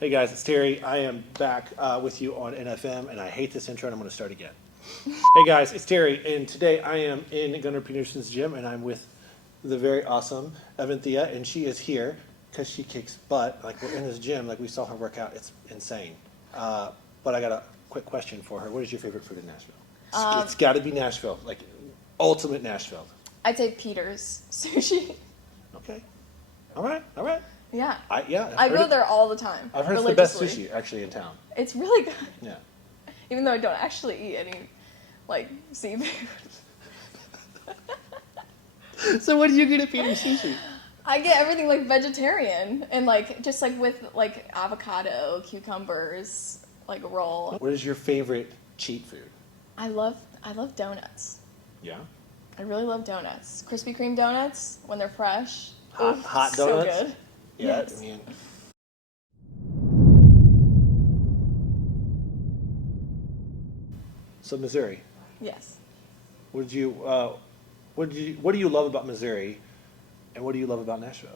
Hey guys, it's Terry. I am back with you on NFM, and I hate this intro, and I'm going to start again. Hey guys, it's Terry, and today I am in Gunnar Peterson's gym, and I'm with the very awesome Evanthia, and she is here because she kicks butt. Like, we're in this gym, like we saw her work out. It's insane. But I got a quick question for her. What is your favorite food in Nashville? It's got to be Nashville, like ultimate Nashville. I'd say Peter's sushi. Okay. All right. Yeah. I I go there all the time. I've heard it's the best sushi actually in town. It's really good. Yeah. Even though I don't actually eat any, like, seafood. So what do you get at Peter's sushi? I get everything like vegetarian and like just like with like avocado, cucumbers, like roll. What is your favorite cheat food? I love donuts. Yeah. I really love donuts. Krispy Kreme donuts when they're fresh. Hot donuts. So good. Yeah, Yes. I mean. So Missouri, Yes. what do you love about Missouri, and what do you love about Nashville?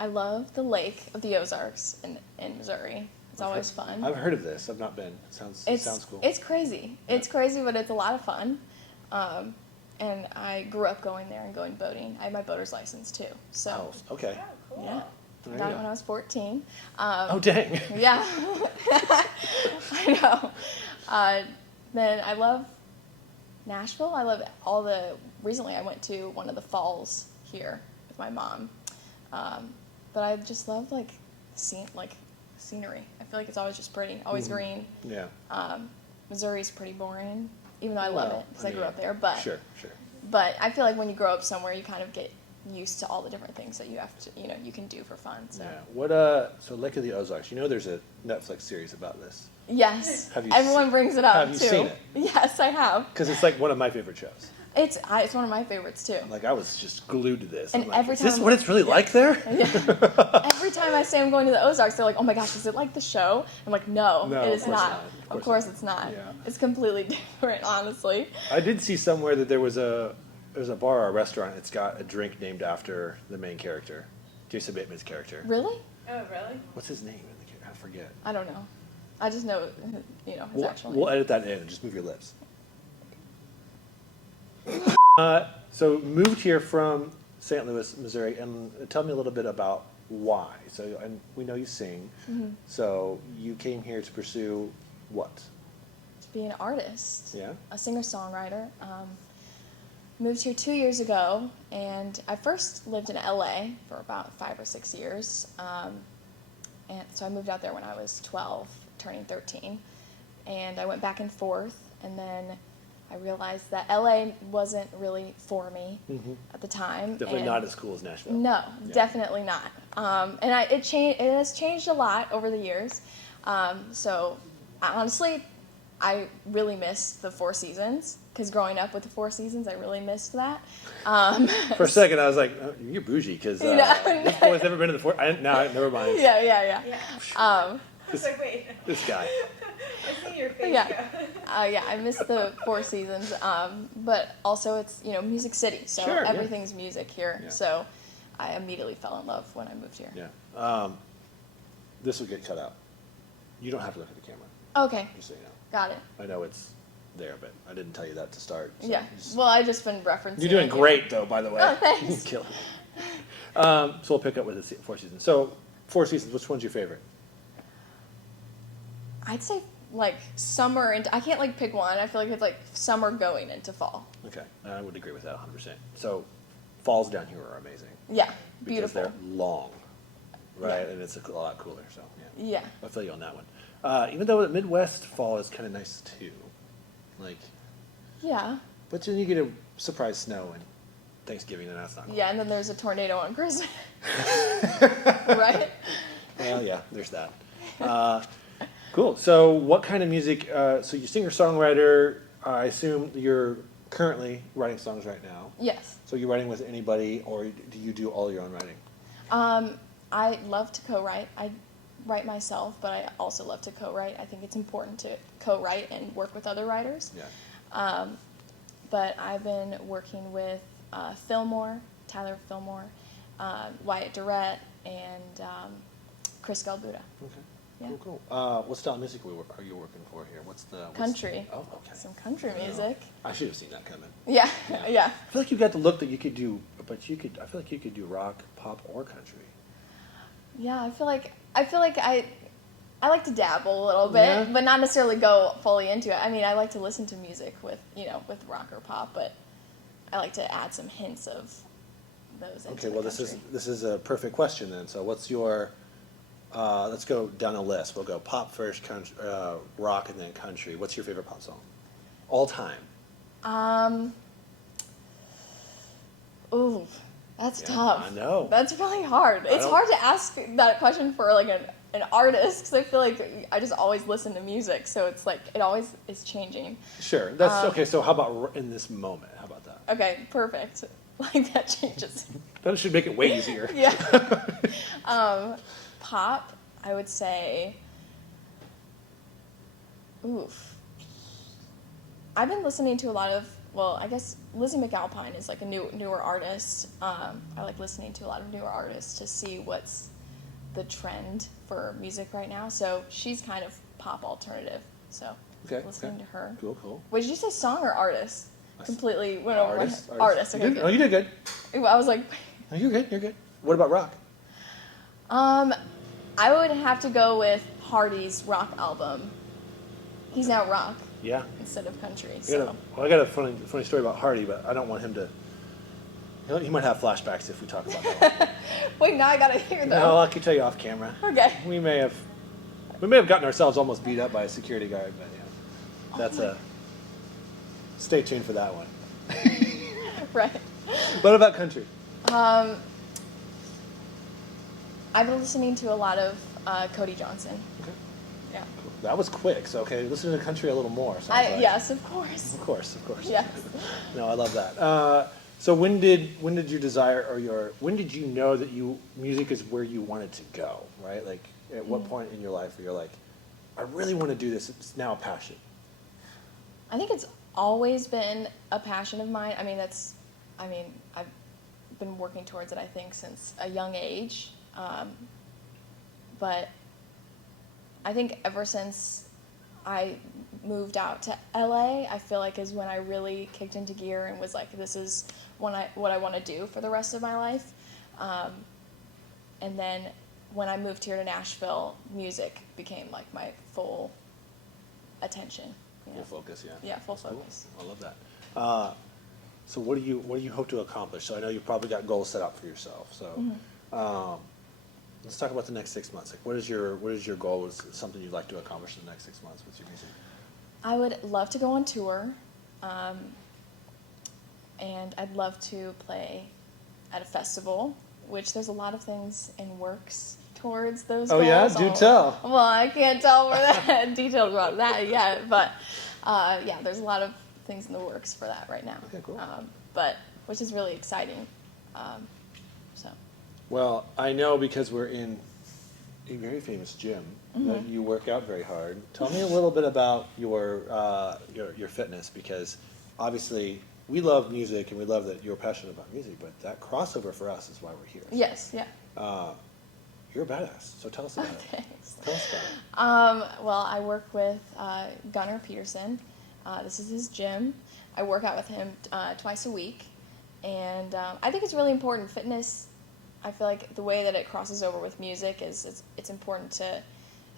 I love the lake of the Ozarks in Missouri. It's always fun. I've heard of this. I've not been. It sounds cool. It's crazy. Yeah. It's crazy, but it's a lot of fun. And I grew up going there and going boating. I have my boater's license too. So Oh, okay. Oh, cool. yeah, There got you it go. when I was 14. Oh, dang. Yeah, I know. Then I love Nashville. I love recently I went to one of the falls here with my mom. But I just love scenery. I feel like it's always just pretty, always green. Yeah. Missouri's pretty boring, even though I love it because I grew up there. But Sure. But I feel like when you grow up somewhere, you kind of get used to all the different things that you can do for fun. So Yeah. So Lake of the Ozarks. You know, there's a Netflix series about this. yes, Have you everyone brings it up have you too. seen it? Yes, I have. Because it's like one of my favorite shows. It's one of my favorites too. Like, I was just glued to this. And I'm like, every is this time- what it's really like there? Every time I say I'm going to the Ozarks, they're like, "Oh my gosh, is it like the show?" I'm like, "No, No, it is of course not. not. Of course it's not. Yeah. It's completely different, honestly." I did see somewhere that there's a bar or a restaurant. It's got a drink named after the main character, Jason Bateman's character. Really? Oh, really? What's his name in the character? I forget. I don't know. I just know, his actual name. We'll edit that in and just move your lips. So moved here from St. Louis, Missouri, and tell me a little bit about why. So, and we know you sing. Mm-hmm. So you came here to pursue what? To be an artist. Yeah. A singer-songwriter. Moved here 2 years ago, and I first lived in LA for about 5 or 6 years. And so I moved out there when I was 12, turning 13. And I went back and forth, and then I realized that LA wasn't really for me at the time. Definitely and not as cool as Nashville. No, Yeah. definitely not. And it has changed a lot over the years. So honestly, I really missed the Four Seasons because growing up with the Four Seasons, I really missed that. For a second, I was like, oh, "You're bougie," because this boy's never been to the Four. Never mind. Yeah. Yeah. Um, I was like, wait. This guy. I see your face. Yeah. I missed the Four Seasons, but also it's Music City, so Sure, yeah. everything's music here. Yeah. So I immediately fell in love when I moved here. Yeah. This will get cut out. You don't have to look at the camera. Okay, Just so you know. got it. I know it's there, but I didn't tell you that to start. So Yeah. just- Well, I just been referencing. You're doing it. great, though, by the way. Oh, thanks. Kill it. So we'll pick up with the Four Seasons. So, Four Seasons, which one's your favorite? I'd say like summer, and I can't like pick one. I feel like it's like summer going into fall. Okay, I would agree with that 100%. So, falls down here are amazing. Yeah, Because beautiful. they're long, right? Yeah. And it's a lot cooler, so yeah. Yeah. I feel you on that one. Even though the Midwest fall is kind of nice, too. Like, Yeah. but then you get a surprise snow and Thanksgiving, and that's not cool. Yeah, and then there's a tornado on Christmas. Right? Well, yeah, there's that. Cool. So, what kind of music? So, you singer-songwriter. I assume you're currently writing songs right now. Yes. So, you're writing with anybody, or do you do all your own writing? I love to co-write. I write myself, but I also love to co-write. I think it's important to co-write and work with other writers. Yeah. But I've been working with Tyler Fillmore, Wyatt Durrett, and Chris Galbuda. Okay. Yeah. Cool, cool. What style of music are you working for here? What's Country. Oh, okay. Some country No. music. I should have seen that coming. Yeah, Yeah. yeah. I feel like you got the look that you could do, but I feel like you could do rock, pop, or country. Yeah, I feel like I like to dabble a little bit, Yeah. but not necessarily go fully into it. I mean, I like to listen to music with rock or pop, but I like to add some hints of those into Okay, the well, country. this is a perfect question then. So, what's your? Let's go down a list. We'll go pop first, country, rock, and then country. What's your favorite pop song? All time. Ooh, that's Yeah, tough. I know. That's really hard. It's don't- hard to ask that question for like an artist because I feel like I just always listen to music, so it's like it always is changing. Sure. That's okay. So, how about in this moment? How about that? Okay, perfect. Like that changes. That should make it way easier. Yeah. Pop, I would say. Oof. I've been listening to a lot of. Well, I guess Lizzie McAlpine is like a newer artist. I like listening to a lot of newer artists to see what's the trend for music right now. So she's kind of pop alternative. So Okay. listening to her. Cool. Cool. Wait, did you say song or artist? Completely went over my head. Artist. Artist. Okay, You did, good. oh, you did good. I was like, No, you're good. You're good. What about rock? I would have to go with Hardy's rock album. He's now rock Yeah. instead of country. I got a funny story about Hardy, but I don't want him to. He might have flashbacks if we talk about that. One. Wait, now I gotta hear No, though. I can tell you off camera. Okay. We may have gotten ourselves almost beat up by a security guard, but yeah, that's a. Stay tuned for that one. Right. What about country? I've been listening to a lot of Cody Johnson. Okay. Yeah. Cool. That was quick. So okay, listen to country a little more. sounds like. Yes, of course. Of course. Yes. No, I love that. So when did your desire or when did you know that music is where you wanted to go? Right. Like at what point in your life where you're like, I really want to do this. It's now a passion. I think it's always been a passion of mine. I've been working towards it, I think, since a young age. But I think ever since I moved out to LA, I feel like is when I really kicked into gear and was like, this is what I want to do for the rest of my life. And then when I moved here to Nashville, music became like my full attention. You know? Full focus, yeah. Yeah, full focus. Cool. I love that. So what do you hope to accomplish? So I know you've probably got goals set out for yourself. So let's talk about the next 6 months. Like what is your goal? What's something you'd like to accomplish in the next 6 months with your music? I would love to go on tour, and I'd love to play at a festival, which there's a lot of things in works towards those Oh goals. yeah, do tell. Well, I can't tell more that details about that yet, but yeah, there's a lot of things in the works for that right now. Okay, cool. But which is really exciting. So. Well, I know because we're in a very famous gym that you work out very hard. Tell me a little bit about your fitness, because obviously we love music and we love that you're passionate about music, but that crossover for us is why we're here. Yes, yeah. You're a badass, so tell us about it. Thanks. Tell us about it. Well, I work with Gunnar Peterson. This is his gym. I work out with him twice a week, and I think it's really important. Fitness, I feel like the way that it crosses over with music is it's important to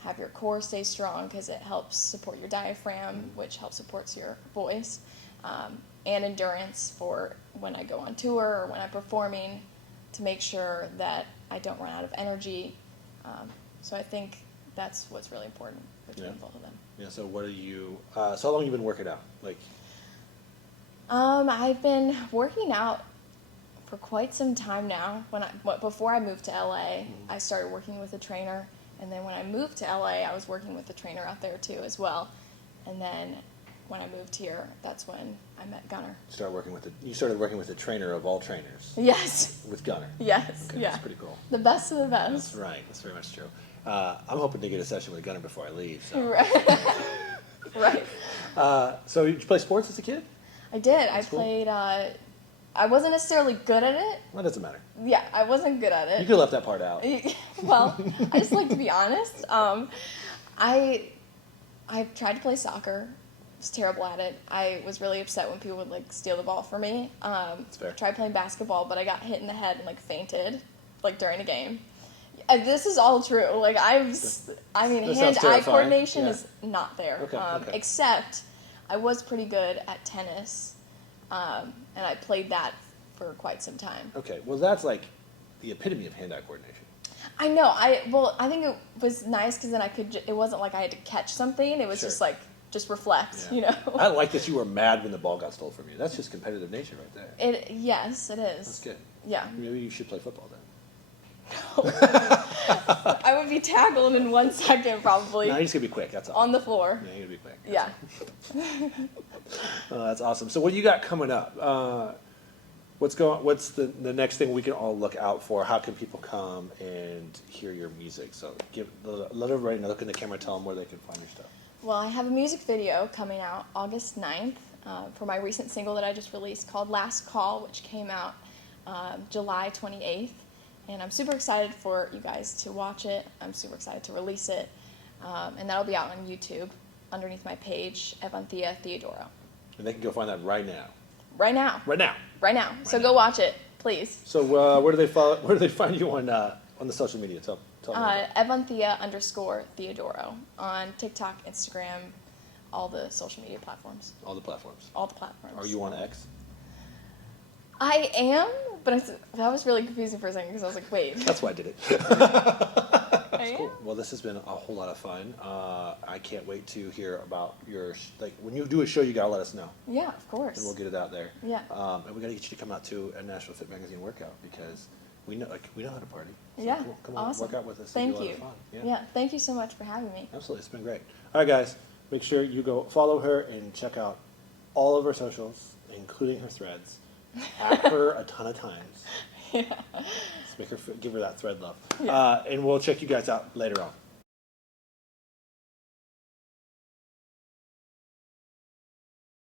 have your core stay strong because it helps support your diaphragm, which helps supports your voice, and endurance for when I go on tour or when I'm performing, to make sure that I don't run out of energy. So I think that's what's really important between both of them. Yeah. So what are you? So how long have you been working out? Like. I've been working out for quite some time now. Before I moved to LA, I started working with a trainer, and then when I moved to LA, I was working with a trainer out there too as well. And then when I moved here, that's when I met Gunnar. You started working with the trainer of all trainers. Yes. With Gunnar. Yes. Okay, yeah. That's pretty cool. The best of the That's best. right. That's very much true. I'm hoping to get a session with Gunnar before I leave. So. Right. Right. So did you play sports as a kid? I did. That's cool. I I wasn't necessarily good at it. That doesn't matter. Yeah, I wasn't good at You it. could have left that part out. Well, I just like to be honest. I tried to play soccer. Was terrible at it. I was really upset when people would like steal the ball from me. That's fair. I tried playing basketball, but I got hit in the head and like fainted, like during a game. This is all true. Like That hand-eye sounds terrifying. coordination Yeah. is not there. Okay. Except I was pretty good at tennis, and I played that for quite some time. Okay, well that's like the epitome of hand-eye coordination. I know. I think it was nice because then I could. It wasn't like I had to catch something. It was Sure. just like reflect. Yeah. You know. I like that you were mad when the ball got stole from you. That's just competitive nature right there. Yes, it is. That's good. Yeah. Maybe you should play football then. I would be tackled in 1 second probably No, you're just gonna be quick. That's all. on the floor. Yeah, you're gonna be quick. Yeah. That's awesome. So what do you got coming up? What's the next thing we can all look out for? How can people come and hear your music? So let everybody know. Look in the camera. Tell them where they can find your stuff. Well, I have a music video coming out August 9th for my recent single that I just released called Last Call, which came out July 28th. And I'm super excited for you guys to watch it. I'm super excited to release it. And that'll be out on YouTube underneath my page, Evanthia Theodorou. And they can go find that right now. Right now. Right now. Right now. So now. go watch it, please. So where do they follow? Where do they find you on the social media? Tell me. Evanthia_Theodorou on TikTok, Instagram, all the social media platforms. All the platforms. All the platforms. Are you on X? I am, but that was really confusing for a second because I was like, wait. That's why I did it. I am? Cool. Well, this has been a whole lot of fun. I can't wait to hear about your when you do a show. You gotta let us know, Yeah, of course. and we'll get it out there. Yeah. And we gotta get you to come out to a Nashville Fit Magazine workout because we know how to party. So Yeah, come on, awesome. work out with us. Thank It'll be a you. lot of fun. Yeah, thank you so much for having me. Absolutely, it's been great. All right, guys, make sure you go follow her and check out all of her socials, including her threads. At her a ton of times. Yeah. Give her that thread love. Yeah. And we'll check you guys out later on.